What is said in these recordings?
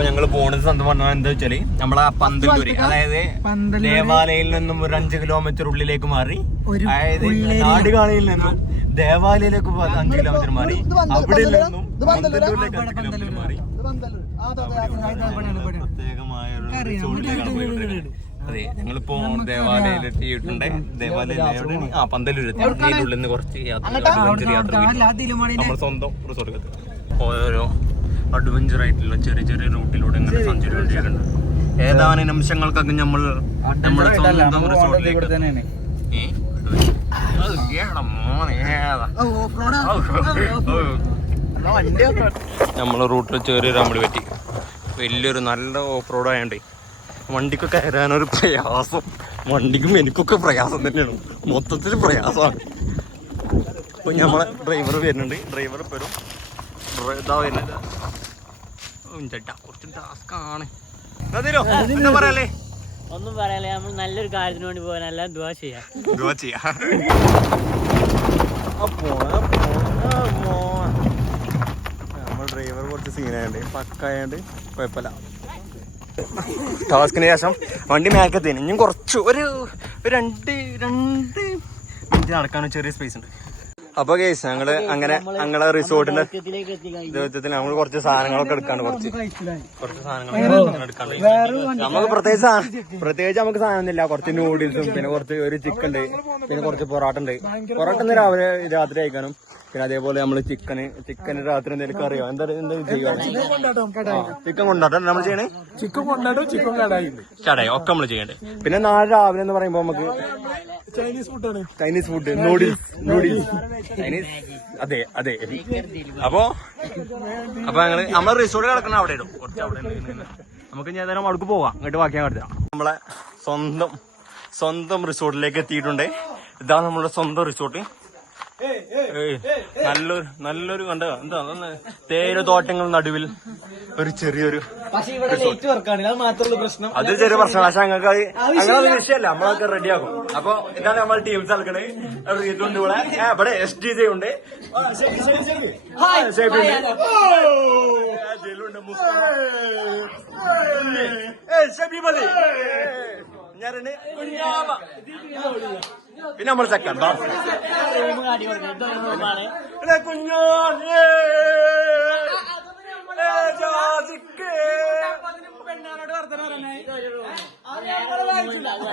അപ്പൊ ഞങ്ങള് പോണത് സംഭവം പറഞ്ഞാൽ എന്താ വെച്ചാല് നമ്മളെ പന്തല്ലൂര്, അതായത് ദേവാലയയിൽ നിന്നും ഒരു 5 കിലോമീറ്റർ ഉള്ളിലേക്ക് മാറി, അതായത് നാടുകാണിയിൽ നിന്നും ദേവാലയയിലേക്ക് 5 കിലോമീറ്റർ മാറി, അവിടെ നിന്നും പന്തല്ലൂരിലേക്ക് 5 കിലോമീറ്റർ മാറി പ്രത്യേകമായ അതെ ഞങ്ങളിപ്പോ ദേവാലയത്തിൽ എത്തിയിട്ടുണ്ട്. ദേവാലയം പന്തല്ലൂരെത്തി. അതിന്റെ ഉള്ളിൽ നിന്ന് കുറച്ച് നമ്മൾ സ്വന്തം റിസോർട്ട് ഓരോ അഡ്വഞ്ചർ ആയിട്ടുള്ള ചെറിയ ചെറിയ റൂട്ടിലൂടെ ഇങ്ങനെ സഞ്ചരിച്ചുകൊണ്ടിരിക്കുന്നുണ്ട്. ഏതാനും നിമിഷങ്ങൾക്കൊക്കെ നമ്മൾ നമ്മുടെ സ്വന്തം റിസോർട്ടിലേക്ക് നമ്മളെ റൂട്ടിൽ ചെറിയൊരു അമ്പടി പറ്റി. വലിയൊരു നല്ല ഓഫ് റോഡ് ആയതുകൊണ്ട് വണ്ടിക്കൊക്കെ കയറാനൊരു പ്രയാസം. വണ്ടിക്കും എനിക്കൊക്കെ പ്രയാസം തന്നെയാണ്, മൊത്തത്തിൽ പ്രയാസമാണ്. ഇപ്പൊ നമ്മളെ ഡ്രൈവർ വരുന്നുണ്ട്. ഡ്രൈവർ വരും. ഇതാ വരുന്നത് ചേട്ടാ, കുറച്ച് ടാസ്ക് ആണ്. എന്താ പറയാല്ലേ? ഒന്നും പറയാല്ലേ, നമ്മൾ നല്ലൊരു കാര്യത്തിന് വേണ്ടി പോകാൻ എല്ലാം ദുആ ചെയ്യാം. നമ്മൾ ഡ്രൈവർ കുറച്ച് സീനായുണ്ട്, പക്കായോണ്ട് കുഴപ്പമില്ല. ടാസ്കിന് ശേഷം വണ്ടി മേൽക്കത്തേന് ഇനിയും കുറച്ച് ഒരു 2 മിനിറ്റ് നടക്കാനും ചെറിയ സ്പേസ് ഉണ്ട്. അപ്പൊ കേസ് ഞങ്ങള് അങ്ങനെ ഞങ്ങളെ റിസോർട്ടിന്റെ ജീവിതത്തിൽ നമ്മൾ കുറച്ച് സാധനങ്ങളൊക്കെ എടുക്കാണ്ട് കുറച്ച് സാധനങ്ങൾ എടുക്കാണ്ട്. നമുക്ക് പ്രത്യേകിച്ച് നമുക്ക് സാധനമൊന്നുമില്ല. കുറച്ച് നൂഡിൽസും പിന്നെ കുറച്ച് ഒരു ചിക്കൻ ഉണ്ട്, പിന്നെ കുറച്ച് പൊറോട്ട ഉണ്ട്. പൊറോട്ട ഒന്ന് രാത്രി കഴിക്കാനും, പിന്നെ അതേപോലെ നമ്മള് ചിക്കന് രാത്രി എന്തെങ്കിലും അറിയാം എന്താ ചെയ്യാം. ചിക്കൻ കൊണ്ടാട്ടം നമ്മൾ ചെയ്യണേ. ചിക്കൻ കൊണ്ടാട്ടോ ചിക്കൻ കടായി ഒക്കെ നമ്മൾ ചെയ്യണ്ടേ. പിന്നെ നാളെ രാവിലെ എന്ന് പറയുമ്പോ നമുക്ക് ചൈനീസ് ഫുഡ് നൂഡിൽസ് ചൈനീസ്. അതെ അപ്പൊ ഞങ്ങള് നമ്മളെ റിസോർട്ട് കിടക്കുന്ന അവിടെ ഇടും കുറച്ച്. അവിടെ നമുക്ക് ഞാൻ ഏതായാലും അവിടേക്ക് പോവാം. ഇങ്ങോട്ട് ബാക്കിയാൻ കിടത്താം. നമ്മളെ സ്വന്തം റിസോർട്ടിലേക്ക് എത്തിയിട്ടുണ്ട്. ഇതാണ് നമ്മുടെ സ്വന്തം റിസോർട്ട്. നല്ലൊരു കണ്ട എന്താ തേയില തോട്ടങ്ങൾ നടുവിൽ ഒരു ചെറിയൊരു അത് ചെറിയ പ്രശ്നം. പക്ഷെ ഞങ്ങൾക്ക് അങ്ങനെ വിഷയമല്ല, നമ്മളൊക്കെ റെഡിയാക്കും. അപ്പൊ ഇതാണ് നമ്മൾ ടീംസ് കളിക്കണേ. ഇതുണ്ട് ഇവിടെ SDJ ഉണ്ട്, പിന്നെ നമ്മൾ ചെക്കൻ കുഞ്ഞോൻ.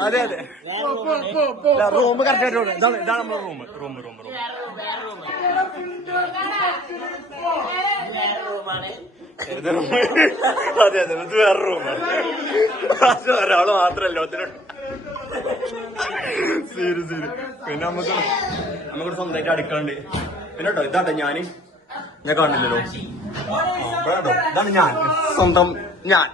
അതെ റൂം കറക്റ്റ് ആയിട്ട് ഇതാണ് നമ്മുടെ റൂം. അതെ ഇത് വേറെ റൂമാണ്. ഒരാള് മാത്രല്ല ശരി. പിന്നെ നമുക്ക് സ്വന്തമായിട്ട് അടുക്കളുണ്ട്. പിന്നെ കേട്ടോ ഇതാട്ടോ ഞാൻ കാണില്ലല്ലോ. ഇതാണ് ഞാൻ സ്വന്തം ഞാൻ.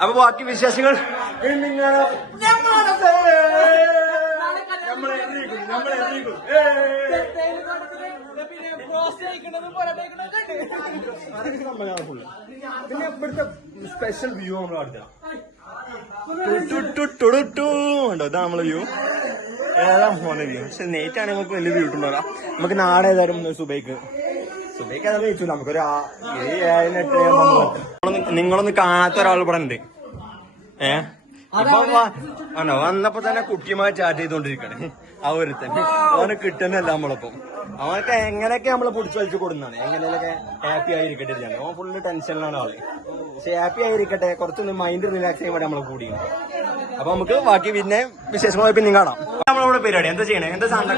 അപ്പൊ ബാക്കി വിശേഷങ്ങൾ പിന്നെ ഇവിടുത്തെ സ്പെഷ്യൽ വ്യൂ നമ്മൾ അടുത്ത ഉണ്ടോ. ഇതാണ് നമ്മളെ വ്യൂ. ഏതാ ഫോണിന്റെ വ്യൂ. പക്ഷെ നെയ്റ്റ് ആണെങ്കിൽ നമുക്ക് വലിയ വ്യൂ ഉണ്ടാകാം. നമുക്ക് നാളെ ഏതായാലും സുബൈക്ക് അതാ കഴിച്ചു. നമുക്കൊരു 7-8 നിങ്ങളൊന്ന് കാണാത്ത ഒരാൾ ഇവിടെ ഉണ്ട്. ആണോ? വന്നപ്പോ തന്നെ കുട്ടിയുമായി ചാറ്റ് ചെയ്തോണ്ടിരിക്കണേ. ആ ഒരുത്തൻ അവന് കിട്ടുന്നല്ല നമ്മളിപ്പം. അവനൊക്കെ എങ്ങനെയൊക്കെ നമ്മളെ പിടിച്ചു വലിച്ചു കൊടുക്കുന്നതാണ്. എങ്ങനെയൊക്കെ ഹാപ്പി ആയിരിക്കട്ടെ. അവൻ ഫുള്ള് ടെൻഷനിലാണ് ആള്. പക്ഷെ ഹാപ്പി ആയിരിക്കട്ടെ, കുറച്ചൊന്ന് മൈൻഡ് റിലാക്സ് ചെയ്യാൻ വേണ്ടി നമ്മളെ കൂടി. അപ്പൊ നമുക്ക് ബാക്കി പിന്നെ വിശേഷങ്ങളായി പിന്നെ കാണാം. നമ്മളിവിടെ പരിപാടി എന്താ ചെയ്യണേ? എന്താ സാധനം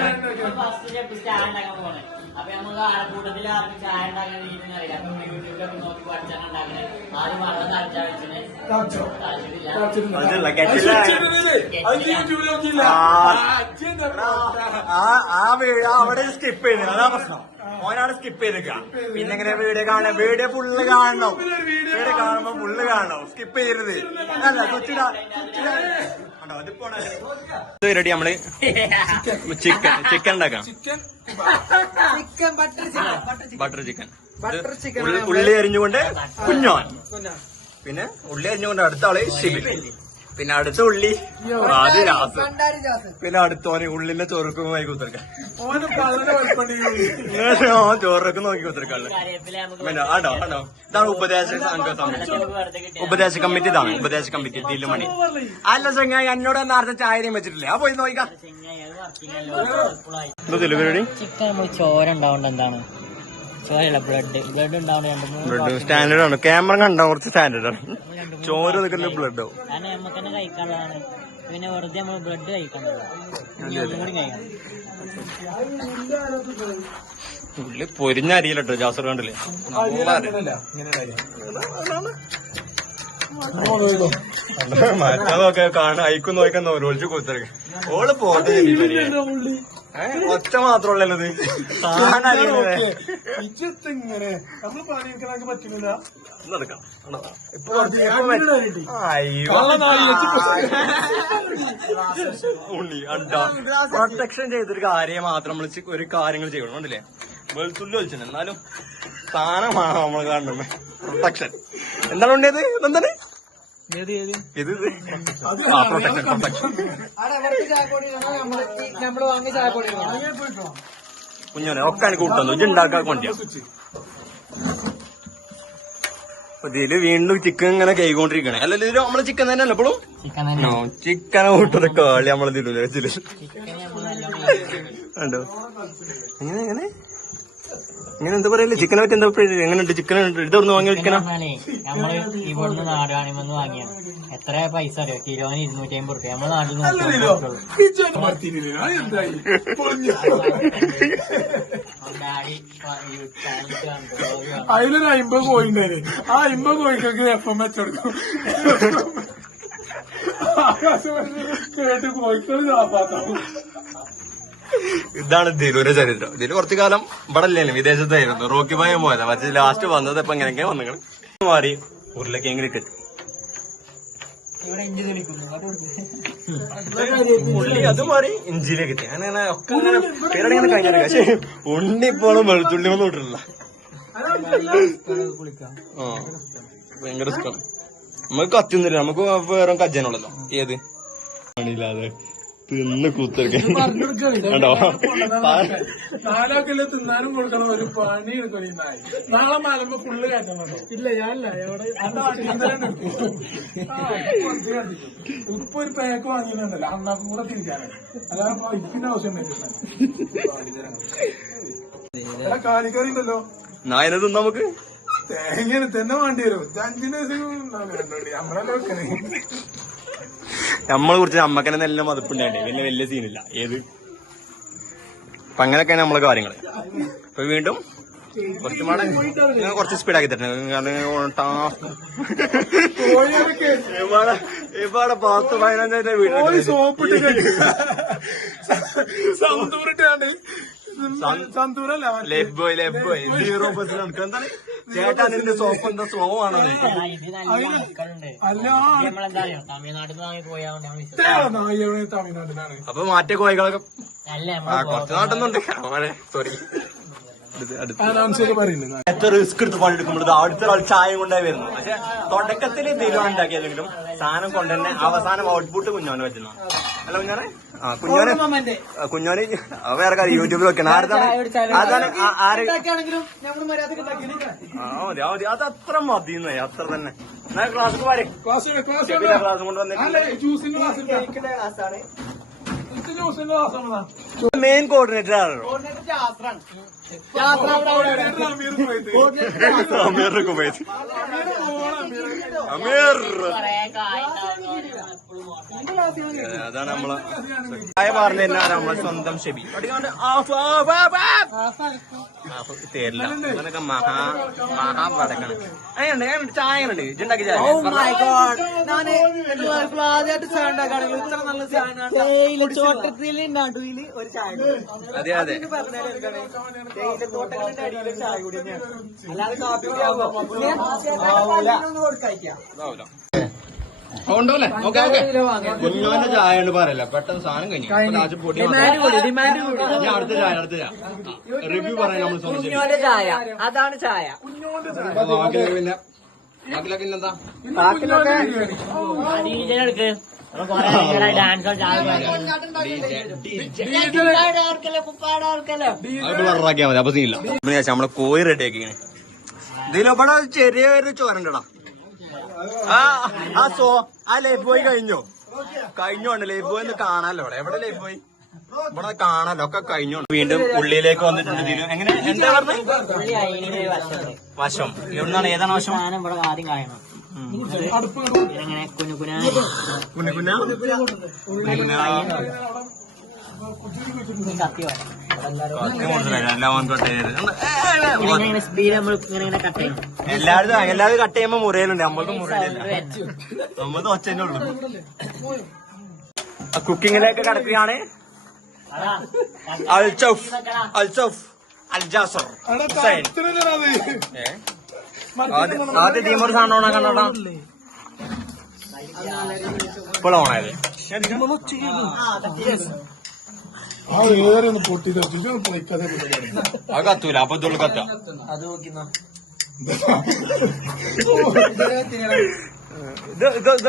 അവിടെ സ്കിപ്പ് ചെയ്ത് അതാ പ്രശ്നം. ഓനാണ് സ്കിപ്പ് ചെയ്തേക്ക. പിന്നെ എങ്ങനെ വീഡിയോ കാണണം? വീഡിയോ ഫുള്ള് കാണണം. വീഡിയോ കാണുമ്പോ ഫുള്ള് കാണണം. സ്കിപ്പ് ചെയ്യരുത്. അല്ല റെഡി. നമ്മള് ചിക്കൻ ഉണ്ടാക്കാം. Butter chicken. ഉള്ളി അരിഞ്ഞുകൊണ്ട് കുഞ്ഞോൻ. പിന്നെ ഉള്ളി അരിഞ്ഞുകൊണ്ട് അടുത്ത ആള് ഷിബിൻ. പിന്നെ അടുത്ത ഉള്ളി അത് രാസം. പിന്നെ അടുത്തോനെ ഉള്ളിന്റെ ചൊറുക്കുമായി കുത്തിരിക്കാം. ചോറൊക്കെ നോക്കി കുത്തിരിക്കാള്. പിന്നെ ആണോ ആണോ ഇതാണ് ഉപദേശ കമ്മിറ്റി. ഇതാണ് ഉപദേശ കമ്മിറ്റി തില്ലുമണി. അല്ല ചങ്ങായി എന്നോട് നേരത്തെ ചായയും വെച്ചിട്ടില്ലേ? ആ പോയി നോക്കാം. ചിക്കൻ നമ്മൾ ചോര ഉണ്ടാവേണ്ട എന്താണ് ചോരല്ല ബ്ലഡ് ഉണ്ടാവേണ്ട സ്റ്റാൻഡേർഡ് ആണ്. ക്യാമറ കണ്ടാ കുറച്ച് സ്റ്റാൻഡേർഡ് ആണ്. ചോര നിൽക്കുന്ന ബ്ലഡ് ആവും. കാരണം നമുക്ക് തന്നെ കഴിക്കാനുള്ളതാണ്. പിന്നെ വെറുതെ നമ്മൾ ബ്ലഡ് കഴിക്കാനുള്ളതാണ്. ഉള്ളി പൊരിഞ്ഞ അരിയിലട്ടോ ജാസർ കണ്ടില്ലേ? മറ്റതൊക്കെ കാണാൻ അയക്കും നോക്കാൻ ഒളിച്ചു കൊടുത്തിരിക്കും. ഓള് പോട്ടെ ഒച്ച മാത്രമുള്ളത് ഉള്ളി അണ്ടാ പ്രൊട്ടക്ഷൻ ചെയ്തൊരു കാര്യം മാത്രം നമ്മൾ ഒരു കാര്യങ്ങൾ ചെയ്യണം. കണ്ടില്ലേ? വെളുത്തുള്ളി ഒളിച്ചിട്ടുണ്ട് എന്നാലും സാധനമാണ് നമ്മൾ കാണുന്നത്. പ്രൊട്ടക്ഷൻ എന്താണ് ഉണ്ടത്? എന്താണ് ഇത്? Protection protection. കുഞ്ഞോനെ ഒക്കെ എനിക്ക് കൂട്ടുന്നു. ഇത് ഉണ്ടാക്കാൻ കൊണ്ടിയാ. ഇതില് വീണ്ടും ചിക്കൻ ഇങ്ങനെ കൈകൊണ്ടിരിക്കണേ. അല്ലല്ലോ ഇതില് നമ്മള് ചിക്കൻ തന്നെ അല്ല എപ്പോഴും ചിക്കനെ കൂട്ടുന്ന കളി നമ്മളതിലൂടെ വെച്ചില് കണ്ടോ? എങ്ങനെ എങ്ങനെ ഇങ്ങനെ എന്താ പറയല്ലേ? ചിക്കനെ പറ്റി എന്താ എങ്ങനെയുണ്ട്? ചിക്കൻ ഇതൊന്ന് വാങ്ങിയ ചിക്കനാ നമ്മള് ഇവിടുന്ന് നാടാണിമെന്ന് വാങ്ങിയാണ്. എത്ര പൈസ അറിയോ? കിലോന് 250 റുപ്യ. നമ്മളെ നാട്ടിൽ അതിലൊരു 50 കോഴിണ്ടായി. ആ 50 കോഴിക്കൊക്കെ എപ്പം വെച്ചെടുക്കും. കേട്ട് കോഴിക്കള് ചാപ്പാത്താവും. ഇതാണ് ദിലുവിന്റെ ചരിത്രം. ഇതില് കുറച്ചു കാലം ഇവിടെ അല്ലേനും വിദേശത്തായിരുന്നു. റോക്കി ഭായം പോയതാ. പക്ഷെ ലാസ്റ്റ് വന്നത് ഇപ്പൊ എങ്ങനെയൊക്കെ വന്നു മാറി ഉരുളക്കിഴങ്ങിലേക്ക് എത്തി. ഉള്ളി അത് മാറി ഇഞ്ചിയിലേക്ക് എത്തി. അങ്ങനെ ഒക്കെ അങ്ങനെ പേരടിങ്ങനെ കഴിഞ്ഞാൽ. പക്ഷെ ഉണ്ണി ഇപ്പോഴും വെളുത്തുള്ളി ഒന്നും ഇട്ടില്ല. ഭയങ്കര ഇഷ്ടമാണ്. നമുക്ക് കത്തിയൊന്നുമില്ല. നമുക്ക് വേറെ കജ്ജാനുള്ളല്ലോ. ഏത് പണിയില്ലാതെ തിന്ന് കുത്തിരിക്കോ 4 തിന്നാനും കൊടുക്കണം. ഒരു പണി എടുക്കണം. നാളെ മലമ്പോ ഫുള്ള് കയറ്റണം. ഇല്ല ഞാനില്ല. എവിടെ ഇപ്പൊ ഒരു പാക്ക് വാങ്ങിയിട്ടുണ്ടല്ലോ. അന്നാക്കും കൂടെ തിരിക്കാനാണ്. അല്ലാതെ ഇതിന്റെ ആവശ്യം കാലിക്കറി ഉണ്ടല്ലോ. നായനെ തിന്നാ നമുക്ക് തേങ്ങനെ തന്നെ വേണ്ടി വരും. 5 നമ്മളെ വെക്കണേ. നമ്മളെ കുറിച്ച് നമ്മക്കന്നെ നല്ല മതിപ്പുണ്ടാണ്ടേ. വലിയ വലിയ സീനില്ല. ഏത് അപ്പൊ അങ്ങനെയൊക്കെയാണ് നമ്മളെ കാര്യങ്ങള്. ഇപ്പൊ വീണ്ടും കുറച്ച് സ്പീഡാക്കി തരുന്നത്. ഇവിടെ 10-15 വീട് സോപ്പിട്ട് സന്തൂറിട്ടാണ്ട് സന്തൂറല്ല ലൈഫ് ബോയ് 0% എന്താണ് ചേട്ടാ നിന്റെ സോപ്പ് എന്താ സ്ലോവാണോ? തമിഴ്നാട്ടിലാണ്. അപ്പൊ മാറ്റേ കോഴികളൊക്കെ കുറച്ച് നാട്ടുന്നുണ്ട്. സോറി എത്ര റിസ്ക് എടുത്ത് പണിയെടുക്കുമ്പോൾ അടുത്ത ആൾ ചായ കൊണ്ടായി വരുന്നു. പക്ഷെ തുടക്കത്തിൽ തീരുമാനം ഉണ്ടാക്കിയതെങ്കിലും സാധനം കൊണ്ടുതന്നെ അവസാനം ഔട്ട്പുട്ട് കുഞ്ഞോനെ പറ്റുന്നു. അല്ല കുഞ്ഞോനെ കുഞ്ഞോന് വേറെ കാര്യം യൂട്യൂബിൽ വെക്കണം. അതാണ് മതി അത് അത്ര മതിയെന്ന് അത്ര തന്നെ. ക്ലാസ് ക്ലാസ് കൊണ്ടുവന്നിട്ട് മെയിൻ കോർഡിനേറ്റർ ആണല്ലോ അമീർ കുബൈത്ത്. അമീർ അതാണ് നമ്മളെ ചായ പറഞ്ഞു തരുന്ന നമ്മളെ സ്വന്തം ഷെബി. തരില്ല അങ്ങനൊക്കെ മഹാപടക്കാണ്. അങ്ങനെയുണ്ട് ചായ ഉണ്ട്. ഇതുണ്ടാക്കി ചായ അതെ അതെ കുഞ്ഞോന്റെ ചായ കൊണ്ട് പറയല്ല. പെട്ടെന്ന് സാധനം കഴിഞ്ഞു. പൊടി അടുത്ത ചായ റിവ്യൂ പറയാൻ നമ്മൾ ചായ അതാണ് ചായ. പിന്നെ എടുക്ക് ഡാൻസ് അപ്പൊ സീനില്ല. നമ്മള് കോഴി റെഡി ആക്കിങ്ങനെ ഇതിലവിടെ ചെറിയൊരു ചോരണ്ടടാ. ആ ലൈഫ് ബോയ് കഴിഞ്ഞോണ്ട് ലൈഫ് ബോയ് ഒന്ന് കാണാലോ. എവിടെ ലൈഫ് ബോയ്? ഇവിടെ കാണാലോ, ഒക്കെ കഴിഞ്ഞോണ്ട്. വീണ്ടും ഉള്ളിലേക്ക് വന്നിട്ടുണ്ട്. ഇതിലും എങ്ങനെ എന്താ പറഞ്ഞത്? വശം എവിടുന്നാണ്? ഏതാണ് വശം? ഇവിടെ ആദ്യം കാണണം. എല്ലാവരും കട്ട് ചെയ്യുമ്പോ മുറിയലുണ്ട്. നമ്മൾക്ക് മുറിയലില്ല, നമ്മൾക്ക് ഒച്ചന്നെ ഉള്ളു. കുക്കിങ്ങിലേക്ക് കടക്കുകയാണ്. ആദ്യ ടീമൊരു സാധനം ഓണാ കണ്ടോടാ. ഇപ്പോൾ ഓണായത് അത് കത്തൂല. അപ്പൊ ഇതുള്ളു കത്ത.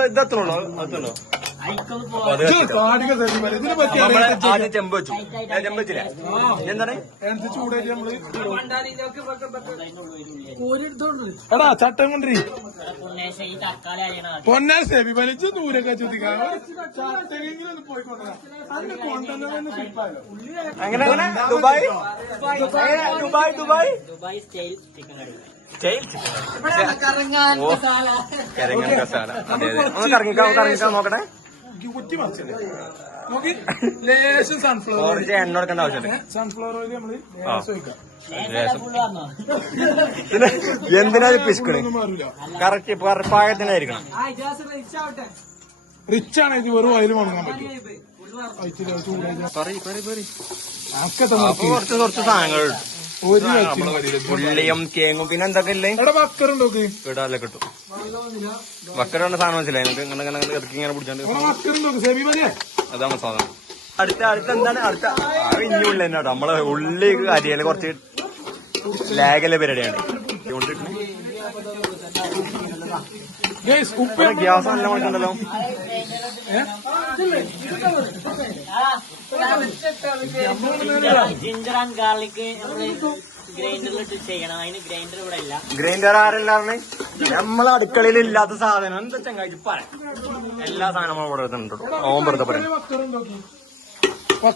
ഇതെത്തുള്ളൂ. അത്തുള്ളൂ. ആദ്യം ചെമ്പ് വെച്ചു. ചെമ്പ് വെച്ചില്ല. എന്താണ് എടാ ചട്ടം കൊണ്ടിരി പൊന്നാ സേബി വലിച്ച് ദൂരൊക്കെ ചോദിക്കാം. അങ്ങനെ ദുബായ് ദുബായ് ദുബായ് കരങ്ങൻ കസാല. അതെ അതെ, ഒന്ന് കറങ്ങിക്കാൻ നോക്കട്ടെ. കുറ്റി മറിച്ചത് നോക്കി. ലേശം സൺഫ്ലവർ എണ്ണ കൊടുക്കേണ്ട ആവശ്യമില്ല. സൺഫ്ലവർ ഓയിൽ നമ്മള് ഒഴിക്കാം. എന്തിനാ പിശുക്കണ്? കറക്റ്റ് പാകത്തിനായിരിക്കണം. റിച്ച് ആണ് ഇത്. വെറും ഓയിൽ വാങ്ങാൻ പറ്റും. കുറച്ച് സാധനങ്ങൾ ഉള്ളിയും കേങ്ങും പിന്നെ എന്തൊക്കെ ഇല്ലേ വക്കറുണ്ടോ? ഇടാല്ലേ കിട്ടും. വക്കറുണ്ട് സാധനം മനസ്സിലായി. ഇങ്ങനെ ഇറക്കി ഇങ്ങനെ പിടിച്ചോണ്ട് അതാണ് സാധനം. അടുത്ത എന്താണ്? അടുത്ത ഇനി ഉള്ളി തന്നെ കേട്ടോ. നമ്മള് ഉള്ളി അരിയല് കുറച്ച് ലാഗല്ലേ പരിപാടിയാണ്. ഗ്യാസ് നല്ല മണക്കുണ്ടല്ലോ. ജിഞ്ചർ ആൻഡ് ഗാർലിക് ഗ്രൈൻഡറിലിട്ട് ചെയ്യണം. അതിന് ഗ്രൈൻഡർ ഇവിടെ ഇല്ല. ഗ്രൈൻഡർ ആരെല്ലാറിന് നമ്മളെ അടുക്കളയിൽ ഇല്ലാത്ത സാധനം എന്താ ചങ്ങായി പറയാം. എല്ലാ സാധനവും ഇവിടെ ഉണ്ട്. ഓൻ വെറുതെ പറയാം. അപ്പൊ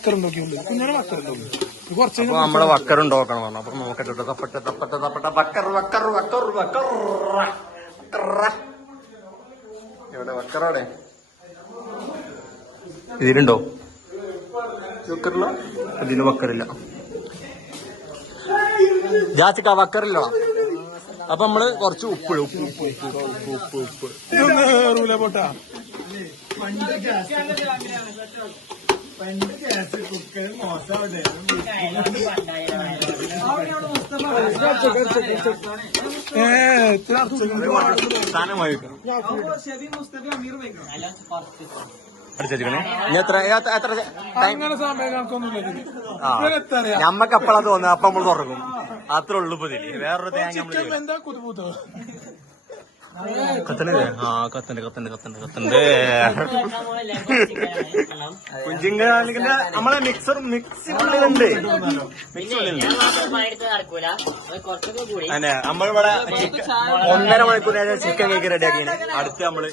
നമ്മളെ വക്കറുണ്ടോക്കണം പറഞ്ഞു. അപ്പൊ നോക്കട്ടെ. എവിടെ വക്കറോടെ ഇതിലുണ്ടോ? വക്കറില്ല. ഇതിന് വക്കറില്ല. ജാസിക്ക വക്കറില്ല. അപ്പൊ നമ്മള് കുറച്ച് ഉപ്പ് പോട്ടാ. അങ്ങനെ സമയം കണക്കൊന്നുമില്ല. ഞമ്മക്ക് എപ്പോഴാ തോന്നുന്നത് അപ്പൊ നമ്മൾ തുറക്കും. അത്ര ഉള്ളു. വേറൊരു തേങ്ങ എന്താ കുതുപൂത്തോ? കത്തണ്ട്. കുഞ്ചിങ്ങ നമ്മളെ മിക്സിനുള്ളിലുണ്ട്. അതെ, നമ്മളിവിടെ 1.5 മണിക്കൂർ ചിക്കൻ കേക്ക് റെഡി ആക്കിയാണ്. അടുത്ത് നമ്മള്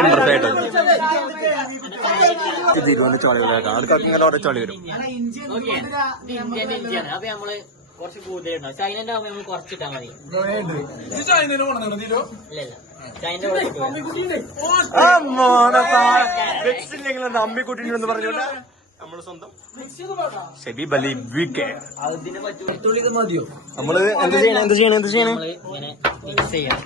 ഇൻട്രസ്റ്റ് ആയിട്ട് ഇതിരുവന്ന് ചളി വരാം. ആൾക്കാർക്ക് ഇങ്ങനെ ഓരോ ചളി വരും. അപ്പൊ നമ്മള് കുറച്ച് കൂടുതലുണ്ടോ? ചൈനന്റെ ആവുമ്പോ നമ്മൾ കുറച്ചിട്ടാ മതി. അമ്മിക്കുട്ടിന്ന് പറഞ്ഞോണ്ട് നമ്മള് സ്വന്തം ഷെബി ബലി വീക്ക്. നമ്മള് എന്ത് ചെയ്യണം? മിക്സ് ചെയ്യാം.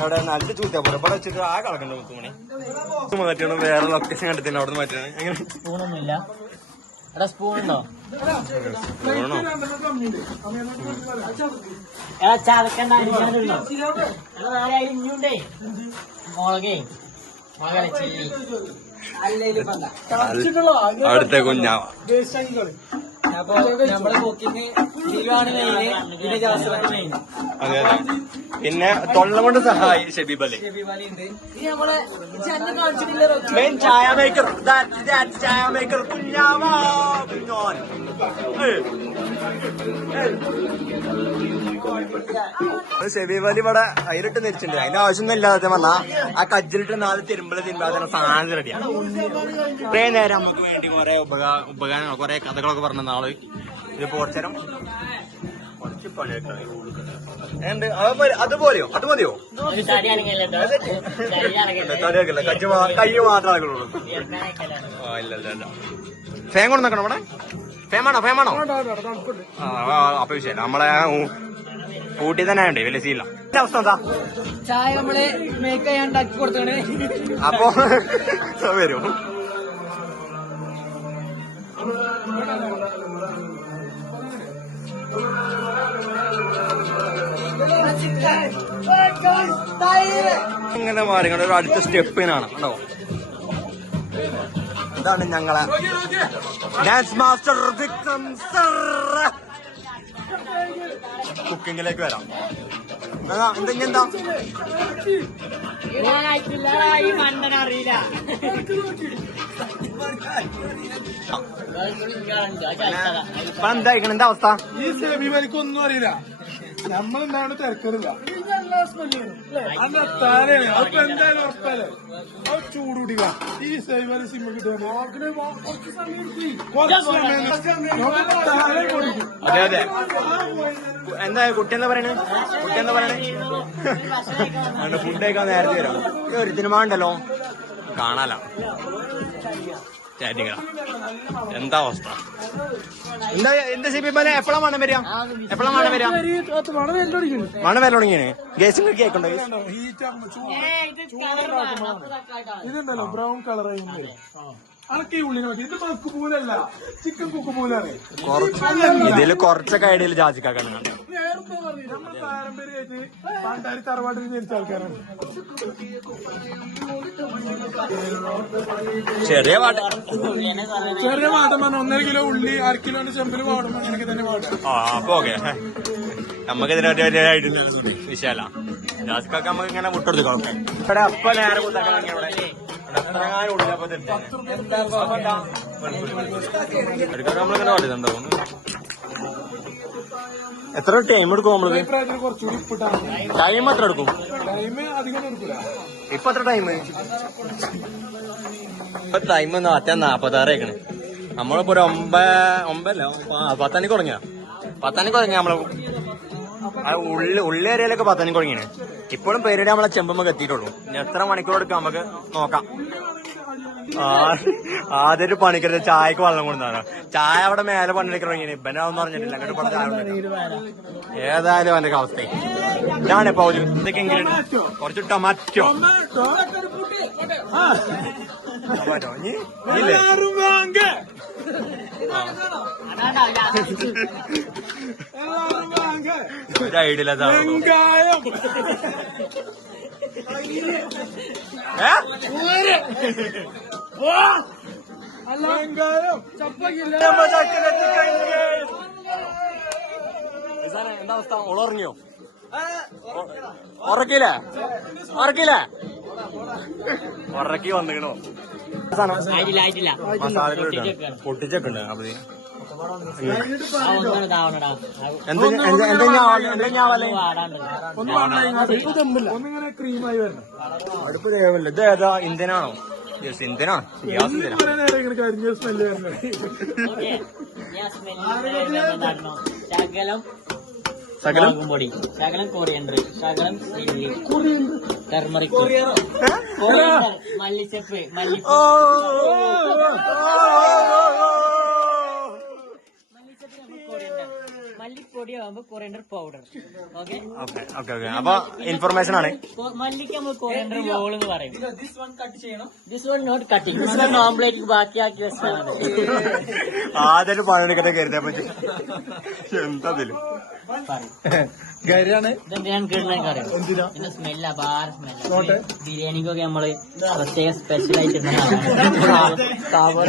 അവിടെ നല്ല ചൂറ്റാ പോലെ ഇവിടെ വെച്ചിട്ട് ആ കളക്കണ്ട. മുത്തുമണി മാറ്റണം. വേറെ ലൊക്കേഷൻ കണ്ടെത്തി അവിടെ മാറ്റണം. എങ്ങനെ? സ്പൂണൊന്നുമില്ല. എടാ സ്പൂണുണ്ടോ? എടാ ചതക്കണ്ട. അടിക്കാനുണ്ടോ? എടാ നാളെ ഇഞ്ഞുണ്ടേ. മുളകേ ചില്ലി അടുത്ത കുഞ്ഞാവ. അപ്പൊ നമ്മളെ ബുക്കിംഗ് ലീവാണ് മെയിന്, പിന്നെ ജാസ്റത്ത് മെയിൻ. അതെ അതെ. പിന്നെ തൊള്ള കൊണ്ട് സഹായി ഷെബീബലി മെയിൻ ചായ മേക്കർ. ചായ മേക്കർ കുഞ്ഞാവ കുഞ്ഞോൻ. ഷെബീബലി ഇവിടെ അതിലിട്ട് നെരിച്ചിട്ടുണ്ട്. അതിന്റെ ആവശ്യമൊന്നും ഇല്ലാതെ പറഞ്ഞാ ആ കജ്ജിലിട്ട് നാല് തിരുമ്പല് തിരുമ്പാതെ സാധനം റെഡിയാണ്. ഇത്രയും നേരം നമുക്ക് വേണ്ടി കുറെ ഉപകാരങ്ങൾ കുറെ കഥകളൊക്കെ പറഞ്ഞ നാള് ഇതിപ്പോ കുറച്ചേരം കുറച്ച് പണിയൊക്കെ അതുപോലെയോ അത് മതിയോ? തടിയാക്കില്ല, കൈ മാത്രമേ ആക്കുള്ളൂ. ഇല്ല ഇല്ല ഇല്ല. ഫാൻ കൊണ്ട് നോക്കണം ഇവിടെ. ഫേമാണോ? അപ്പൊ വിഷയം നമ്മളെ ഊട്ടി തന്നെ ഉണ്ട്, വലിയ സീല. അവസ്ഥ എന്താ? ചായ നമ്മള് മേക്ക് ചെയ്യാണ്ടാക്കി കൊടുത്താണ്. അപ്പൊ വരും. ഇങ്ങനെ മാറിങ്ങ ഒരു അടുത്ത സ്റ്റെപ്പിനാണ് കേട്ടോ. ഇതാണ് ഞങ്ങളെ ഡാൻസ് മാസ്റ്റർ വിക്രം സർ. കുക്കിങ്ങിലേക്ക് വരാം. എന്താ ഈ മണ്ടൻ അറിയില്ല. എന്താ എന്താ അവസ്ഥ? ഈ സെബിബലിക്കൊന്നും അറിയില്ല. നമ്മളെന്താണ് തിരക്കറില്ല. അന്ന് താരയാണ്. അപ്പൊ എന്തായാലും ഉറപ്പല്ലേ അത് ചൂട് കുടിക്കുക. ഈ സെബിബലി സിമ്മ കിട്ടുക. അതെ അതെ. എന്താ കുട്ടി എന്താ പറയണേ? ഫുഡ് കഴിക്കാൻ നേരത്തെ വരാം. ഒരു സിനിമ ഉണ്ടല്ലോ കാണാല. എന്താ അവസ്ഥ? എന്താ ഷെബീബലെ എപ്പോഴാ മണം വരിക? മണം വരൽ തുടങ്ങിയാണ്. ഗേസും കേക്കുണ്ടോ? ഇതുണ്ടല്ലോ ബ്രൗൺ കളർ അതൊക്കെ ഈ ഉള്ളികളൊക്കെ. ഇത് മക്ക് പൂലല്ല, ചിക്കൻ കുക്ക് പൂലാണ്. ഇതില് കുറച്ചൊക്കെ ഐഡിയയിൽ ജാസിക്കാക്കാണ്. നമ്മുടെ പാരമ്പര്യമായിട്ട് പാണ്ടാരി തറവാട്ടിൽ ജനിച്ച ആൾക്കാരാണ്. ചെറിയ പാട്ട് പറഞ്ഞ 1.5 കിലോ ഉള്ളി 1/2 കിലോന്റെ ചെമ്പില് പാടുമ്പോ എനിക്ക് തന്നെ പാടും. അപ്പൊ ഓക്കെ. നമുക്കിതിനെ വിഷയല്ല. ജാസിക്കാക്ക് നമുക്ക് ഇങ്ങനെ വിട്ടെടുത്തു ഓക്കെ. ഇവിടെ അപ്പൊ നേരെ നമ്മളിങ്ങനെ പറയുന്നുണ്ടോ? എത്ര ടൈം എടുക്കും നമ്മള്? കുറച്ചുകൂടി ഇപ്പിട്ടാണ്. ടൈം എത്ര എടുക്കും? ടൈം അധികം എടുക്കില്ല. ഇപ്പൊ എത്ര ടൈം? ഇപ്പൊ ടൈം 46 നമ്മളിപ്പോ ഒരു 9 10 മണിക്ക് തുടങ്ങിയ നമ്മള് ഉള്ളി ഏരിയയിലൊക്കെ 10 മണിക്ക് തുടങ്ങിയാണ്. ഇപ്പോഴും പേരുടെ നമ്മളെ ചെമ്പമ്മക്ക് എത്തിയിട്ടുള്ളൂ. ഇനി എത്ര മണിക്കൂർ എടുക്കാം നമുക്ക് നോക്കാം. ആദ്യം ഒരു പണിക്കരുത് ചായക്ക് വെള്ളം കൊണ്ടുവന്നാണ്. ചായ അവിടെ മേലെ പണിയെടുക്കാൻ തുടങ്ങിയാണ്. ഇവനാവെന്ന് പറഞ്ഞിട്ടില്ല. അങ്ങോട്ട് ഇവിടെ ചായ ഏതായാലും അവന്റെ അവസ്ഥ ഞാനിപ്പോ എന്തൊക്കെയെങ്കിലും കുറച്ച് ടൊമാറ്റോ ഒരു ഐഡിയ എന്താ അവസ്ഥ? ഉറങ്ങിയോ? ഉറക്കില്ലേ? ഉറക്കി വന്നിക്കണോ? മസാലകൾ പൊട്ടിച്ചൊക്കെ ഉണ്ട്. അപ്പൊ ഒന്നിങ്ങനെ ക്രീമായി വരണം. അടുപ്പ് തേവല്ല. ഇത് ഏതാ? ഇന്ത്യനാണോ? ഇന്ത്യനാണ്. ഗ്യാസ് ഇന്ത്യനാ. കരിഞ്ഞ സ്മെല്ല് വരണം. ശകലം പൊടി, ശകലം കൊറിയൻഡർ, ശകലം ടർമറിക്, മല്ലിച്ചപ്പ്, മല്ലിപ്പൊടി പൊടിയാകുമ്പോ coriander powder. Okay okay okay okay. അപ്പൊ ഇൻഫർമേഷൻ ആണ്. മല്ലിക്ക് നമ്മൾ കൊറിയൻഡർ റോൾ എന്ന് പറയും. This one not cutting, this one omelette ബാക്കിയാക്കി വെച്ചാണ്. ആദ്യം പഴനിക്കത്തെ കരുതാൻ പറ്റും. എന്തതിലും ഇതെന്തിനാണ് കിടന്നൊക്കെ അറിയാം. ഇതിന്റെ സ്മെല്ല് അപാര സ്മെല്ല്. ബിരിയാണിക്കൊക്കെ നമ്മള് പ്രത്യേക സ്പെഷ്യൽ ആയിട്ട് കവർ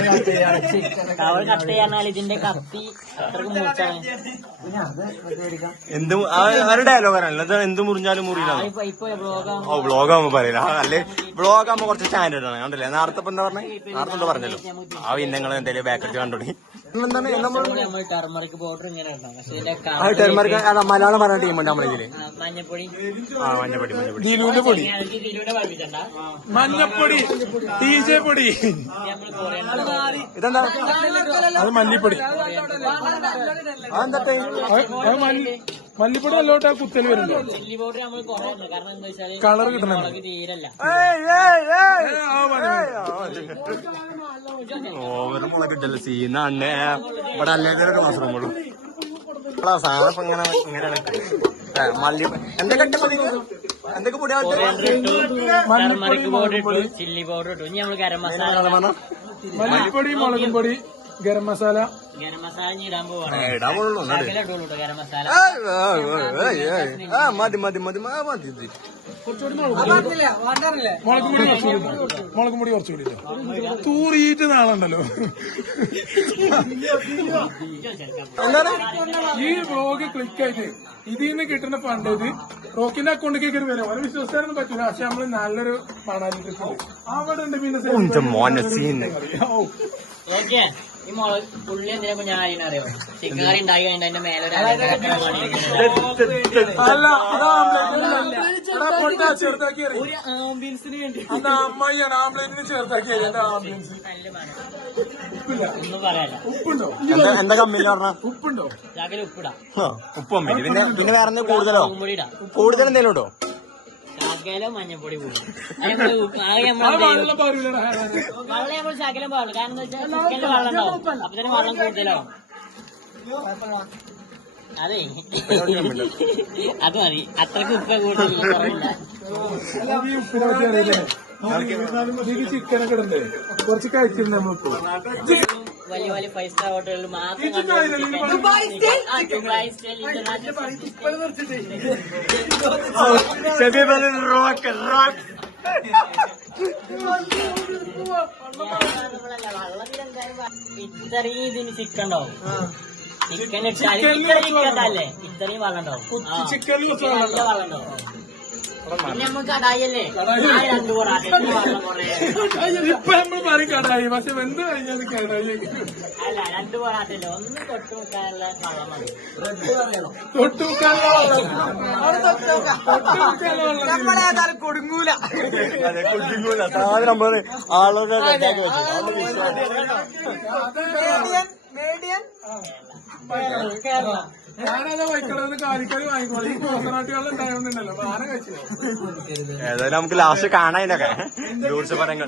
കട്ട് ചെയ്യാന്നാൽ ഇതിന്റെ കത്തി അത്രക്ക് മൂർച്ചാണ്. എന്ത് ഒരു ഡയലോഗാണല്ലോ, എന്ത് മുറിഞ്ഞാലും മുറിയില്ല. ഇപ്പൊ ബ്ലോഗാണ്. ഓ വ്ളോഗാകുമ്പോ പറയില്ല, അല്ലേ വ്ളോഗാകുമ്പോ കുറച്ച് സ്റ്റാൻഡേർഡ് ആണ്. കണ്ടല്ലേ നേരത്തെ ഇപ്പൊ എന്താ പറഞ്ഞേ, നേരത്തെ എന്താ പറഞ്ഞല്ലോ. ആ നിങ്ങൾ എന്തെങ്കിലും ബാക്കറ്റ് കണ്ടോടി. എന്താണ് നമ്മൾ ടർമറിക് പൗഡർ ഇങ്ങനെ ഉണ്ടാവും. പക്ഷെ ഇതിന്റെ ടെർമറിക് മലയാളം പറഞ്ഞ ടീമുണ്ട് നമ്മളെ ഇതില്. മഞ്ഞപ്പൊടി, ആ മഞ്ഞപ്പൊടി ദിലുവിന്റെ പൊടി, ഇതിലൂടെ പഠിപ്പിച്ചണ്ട. മഞ്ഞപ്പൊടി, DJ പൊടി, നമ്മൾ കൊറിയൻഡർ ഇതെന്താ അത് മല്ലിപ്പൊടി. അതെന്താ മല്ലിപ്പൊടി നല്ലോട്ട് ആ കുത്തല് വരുന്നുണ്ടോ? ചില്ലി പൗഡർ നമ്മൾ കുറവുണ്ട്. കാരണം എന്താ വെച്ചാല് കളർ കിട്ടണം. മുളക് തീരല്ല. ഓവർ മുളക് കിട്ടല്ലോ സീനാണ്. ഇവിടെ അല്ലേക്കൊരു ക്ലാസ് റൂമുള്ളൂ. സാധനം ഇപ്പൊ ഇങ്ങനെ മല്ലി എന്തൊക്കെ എന്തൊക്കെ പൊടിയാ ടർമറിക് പൗഡർ ഇട്ടു, ചില്ലി പൗഡർ ഇട്ടു. ഇനി നമ്മള് ഗരം മസാല, മല്ലിപ്പൊടി, മുളകും പൊടി, ഗരം മസാല. ഗരം മസാല ഇടാൻ പോവാണ്. ഇടാൻ പോലുള്ളൂ. ഗരം മസാല മതി മതി മതി മതി. മുളകും പൊടി കുറച്ചുകൂടി തൂറിയിട്ട് നാളുണ്ടല്ലോ. ഈ വ്ലോഗ് ക്ലിക്കായിട്ട് ഇതിൽ നിന്ന് കിട്ടുന്ന ഫണ്ട് ഇത് റോക്കിന്റെ അക്കൗണ്ടിലേക്ക് വരും. അവരെ വിശ്വസിക്കാനൊന്നും പറ്റില്ല. പക്ഷെ നമ്മള് നല്ലൊരു മണാലി ട്രിപ്പ് അവിടെ ഉണ്ട്. പിന്നെ ഓക്കെ. ഈ മുളക് പുള്ളി എന്തിനാ ഞാൻ അറിയാനറിയോ, ചിക്കൻ കറി ഉണ്ടാക്കി കഴിഞ്ഞാൽ അതിന്റെ മേലെ ചെറുതാക്കി ആംബിയൻസിന് വേണ്ടി അമ്മായിയാണ് ആംബുലൻസിന് ചേർത്താക്കി. ആംബിയൻസ് ഒന്നും പറയാല്ല. ഉപ്പുണ്ടോ? എന്താ കമ്മില്ല പറഞ്ഞ ഉപ്പുണ്ടോ? ചാക്കല ഉപ്പിടാം. ഉപ്പ് കമ്മില്ല. പിന്നെ വേറെ എന്തെങ്കിലും കൂടുതലോ ഉപ്പുപൊടി ഇടാം. കൂടുതൽ എന്തെങ്കിലും ഉണ്ടോ? ശകലം മഞ്ഞപ്പൊടി കൂടും. വെള്ളം നമ്മൾ ശകലം പാടുള്ളൂ. കാരണം എന്താ വെച്ചാൽ ചിക്കനിൽ വെള്ളം ഉണ്ടാവും. അപ്പൊ തന്നെ വെള്ളം കൂടുതലാവും. അതെ അത് മതി. അത്രക്ക് ഉപ്പ് കൂടുതലില്ല, കുറവില്ല. ചിക്കനൊക്കെ ഇടണ്ടേ? കുറച്ച് കഴിച്ചിട്ടുണ്ട് നമ്മളിപ്പോ. വലിയ വലിയ 5 സ്റ്റാർ ഹോട്ടലുകളിൽ മാത്രം ഇത്രയും ഇതിന് ചിക്കൻ ഉണ്ടാവും. ചിക്കൻ ഇട്ടാലേ ഇത്രയും വെള്ളം ഉണ്ടാവും. ചിക്കനിൽ നല്ല വെള്ളം ഉണ്ടാവും. പിന്നെ നമുക്ക് കടായില്ലേ, 2 പൊറാട്ട വെള്ളം കുറേ. ഇപ്പൊ നമ്മൾ പറയും കടായി, പക്ഷെ എന്ത് കഴിഞ്ഞാൽ കടായി അല്ല, 2 പൊറാട്ടല്ലേ, ഒന്ന് തൊട്ട് മുക്കാനുള്ള വെള്ളം മതി. കൊടുങ്ങൂല. നമ്മള് ആളുടെ ഞാനതാ വൈക്കളന്ന് കാലിക്കറി വാങ്ങിക്കോളൂ. ഈ കോസനാട്ടി വെള്ളം ഉണ്ടായോണ്ടല്ലോ മാനം കഴിച്ചു. ഏതായാലും നമുക്ക് ലാസ്റ്റ് കാണാം ഇതിനൊക്കെ ഫ്രൂട്ട്സ് പരങ്ങൾ.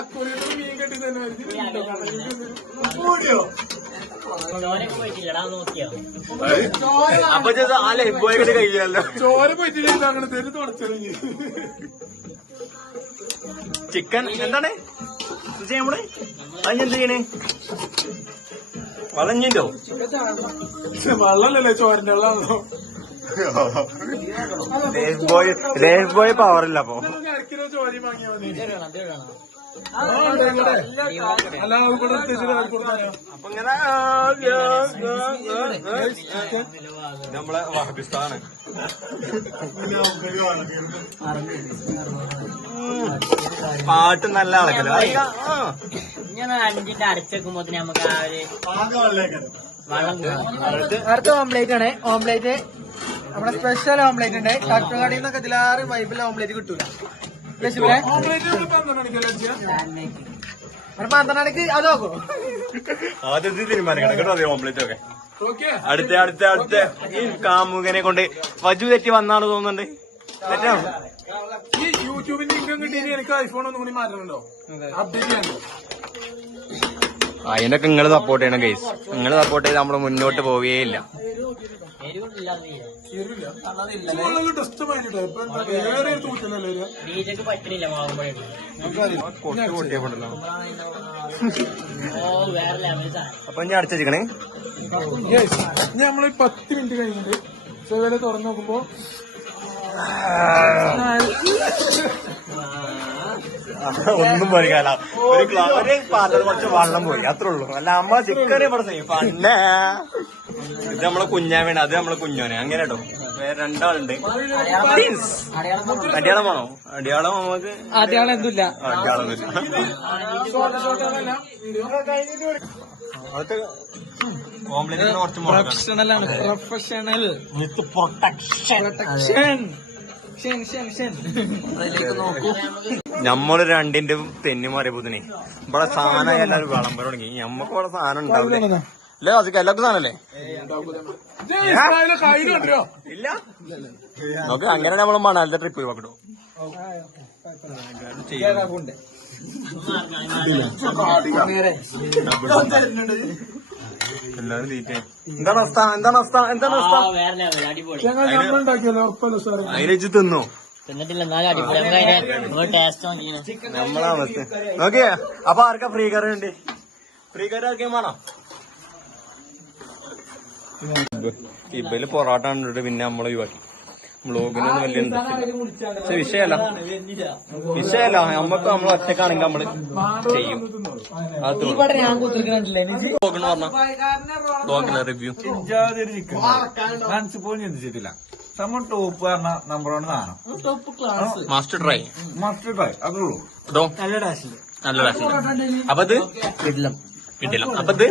അക്കുറിയിൽ മീൻ കെട്ടി തന്നെ അപ്പൊ ആ ലൈഫ് ബോയ് കണ്ട് കഴിക്കില്ലല്ലോ. ചോര പറ്റില്ല അങ്ങനെ തെരു തുടച്ചെറിഞ്ഞ്. ചിക്കൻ എന്താണ് നമ്മള് അതിനെന്ത് ചെയ്യണേ? വളഞ്ഞില്ലോ വെള്ളല്ലേ ചോരന്റെ വെള്ളമാണല്ലോ. Life boy പവറില്ല. അപ്പൊ അരക്കിലോ ചോരയും വാങ്ങിയാൽ മതി. അല്ലാതെ കൂടെ അപ്പൊ ഇങ്ങനെ നമ്മളെ പാകിസ്ഥാണ് പാട്ട് നല്ല ആളൊക്കെ. ഞാൻ 5 അടച്ചേക്കുമ്പോ നമുക്ക് ആ ഒരു വെള്ളം അടുത്ത ഓംപ്ലേറ്റ് ആണ്. ഓംപ്ലേറ്റ് നമ്മുടെ സ്പെഷ്യൽ ഓംപ്ലേറ്റ് ഉണ്ട്. തട്ടുകടയിൽ നിന്നൊക്കെ ഇതിലാറ് വൈബിൽ ഓംപ്ലേറ്റ് കിട്ടൂല. പന്ത്രണ്ടരക്ക് അത് നോക്കൂ. ആദ്യം തീരുമാനിക്കണം കേട്ടോ. അതെ ഓംപ്ലേറ്റ് ഒക്കെ അടുത്ത ഈ കാമുകനെ കൊണ്ട് വജു തെറ്റി വന്നാണ് തോന്നുന്നുണ്ട്. തെറ്റാണോ? ഈ യൂട്യൂബിന്റെ ഇൻകം കിട്ടിയിട്ട് എനിക്ക് ഐഫോൺ ഒന്നും കൂടി മാറ്റണല്ലോ, അപ്ഡേറ്റ് ചെയ്യാൻ. അതിനൊക്കെ നിങ്ങൾ സപ്പോർട്ട് ചെയ്യണം ഗൈസ്. നിങ്ങൾ സപ്പോർട്ട് ചെയ്ത് നമ്മള് മുന്നോട്ട് പോവുകയില്ല. എരിവില്ല ടെസ്റ്റ് മാറ്റിട്ടോ ഇപ്പൊ എന്താ വേറെ തൂറ്റല്ലേ ഡീജക്ക് പറ്റണില്ല മാവുമ്പോഴേ കൊട്ടി പൊട്ടിയപ്പോണ്ടല്ലോ. ഓ വേറെ ലെവൽ സാധനം. അപ്പൊ ഇനി അടച്ചിരിക്കണേ. ഇനി നമ്മള് 10 മിനിറ്റ് കഴിഞ്ഞിട്ട് സേവല തുറന്നു നോക്കുമ്പോ ഒന്നും പോയിക്കാല. ഒരു പാത്രം കുറച്ച് വെള്ളം പോയി, അത്രേ ഉള്ളൂ. അല്ല അമ്മ ചിക്കൻ ഇവിടെ പന്നെ ഇത് നമ്മളെ കുഞ്ഞാവേണ്ട, അത് നമ്മളെ കുഞ്ഞോനെ. അങ്ങനെ കേട്ടോ. വേറെ രണ്ടാളുണ്ട്. അടിയാളം വേണോ? അടിയാളം നമുക്ക് അടിയാളം എന്തില്ല. അതൊക്കെ ഓംലെറ്റിന് കുറച്ച് പ്രൊഫഷണൽ ആണ്. പ്രൊഫഷണൽ നമ്മള് രണ്ടിന്റെ തെന്നി മാറിയപ്പോത്തിനെ ഇവിടെ സാധനം എല്ലാവരും വിളമ്പരം തുടങ്ങി. നമ്മക്ക് ഇവിടെ സാധനം ഉണ്ടാവില്ല. അല്ലേ അതൊക്കെ എല്ലാവർക്കും സാധനല്ലേ? ഇല്ല നോക്ക്. അങ്ങനെ നമ്മള് മണാലത്തെ ട്രിപ്പ് പോയിട്ടോ. എല്ലാരും തീറ്റ. എന്താണ് അവസ്ഥ? എന്താണ് അവസ്ഥ? എന്താണ് അവസ്ഥ? വേറെ ലെവൽ അടിപൊളി. ഉണ്ടാക്കിയല്ലോ ഉറപ്പല്ലോ സാറേ. അതിനു തിന്നോ? തിന്നിട്ടില്ല എന്നാലും അടിപൊളി. നമുക്ക് ടേസ്റ്റ് നോക്കിയാണ് നമ്മളെ അവസ്ഥ നോക്കിയേ. അപ്പൊ ആർക്കാ ഫ്രീ കറി ഉണ്ട്? ഫ്രീ കറി ആർക്കേം വേണോ? ഇബല് പൊറോട്ട കണ്ടിട്ട് പിന്നെ നമ്മളെ ഒഴിവാക്കി. ബ്ലോഗിനൊന്നും വലിയ പക്ഷെ വിഷയമല്ല നമ്മക്ക് നമ്മൾ ഒറ്റക്കാണെങ്കിൽ നമ്മള് ചെയ്യും. ബ്ലോഗിന് റിവ്യൂ മനസ്സിൽ പോലും ചിന്തിച്ചിട്ടില്ല. നമ്മൾ ടോപ്പ് പറഞ്ഞ നമ്പർ 1 സാധനം. മാസ്റ്റർ ട്രൈ മസ്റ്റ് ട്രൈ അതേ ഉള്ളൂ. ഇതോ നല്ല ടേസ്റ്റ്. അപ്പൊ ഇത് കിട്ടില്ല. അപ്പൊ ഇത്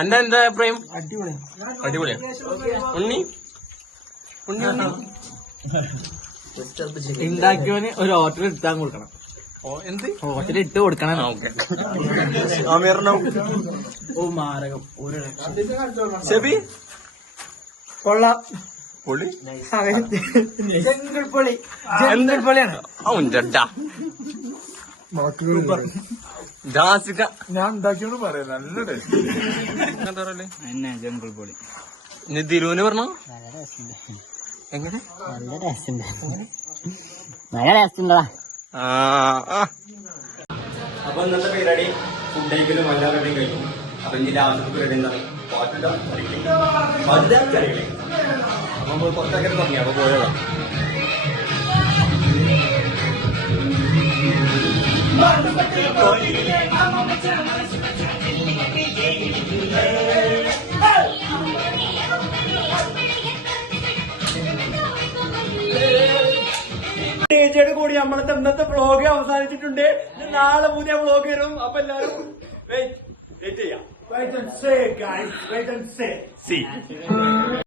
എന്റെ എന്താ അഭിപ്രായം? അടിപൊളിയാ. ഉണ്ണി ഉണ്ടാക്കിയവന് ഒരു ഹോട്ടൽ ഇട്ടാൻ കൊടുക്കണം. എന്ത് ഹോട്ടൽ ഇട്ട് കൊടുക്കണം. ഓക്കെ. അമീറിനോ? ഓ മാരകം. ഷെബി കൊള്ളാം. പൊളി. ജംഗിൾ പൊളിയാണ്. ജാസിക ഞാൻ ഉണ്ടാക്കിയോണ്ട് പറയാം നല്ല ടേസ്റ്റ്. ജംഗിൾ പൊളി. ഇനി തിരുവന് പറഞ്ഞോ? നല്ല ടേസ്റ്റ് ഉണ്ട്. എങ്ങനെ? നല്ല ടേസ്റ്റ് ഉണ്ട്. നല്ല ടേസ്റ്റ് ഉണ്ടോ? അപ്പൊ ഇന്നത്തെ പരിപാടി ഫുഡ് കഴിക്കലും എല്ലാ പരിപാടിയും കഴിക്കും. അപ്പൊ ഇനി ലാസ്റ്റ് പരിപാടി എന്താണ്? കറികളെ അപ്പൊ കുറച്ചൊക്കെ തുടങ്ങി. അപ്പൊ പോയതാ. ചേച്ചിയുടെ കൂടി നമ്മളത്തെ ഇന്നത്തെ വ്ളോഗ് അവസാനിച്ചിട്ടുണ്ട്. നാളെ പുതിയ വ്ളോഗ് വരും. അപ്പൊ എല്ലാവരും വെയിറ്റ് ചെയ്യാം.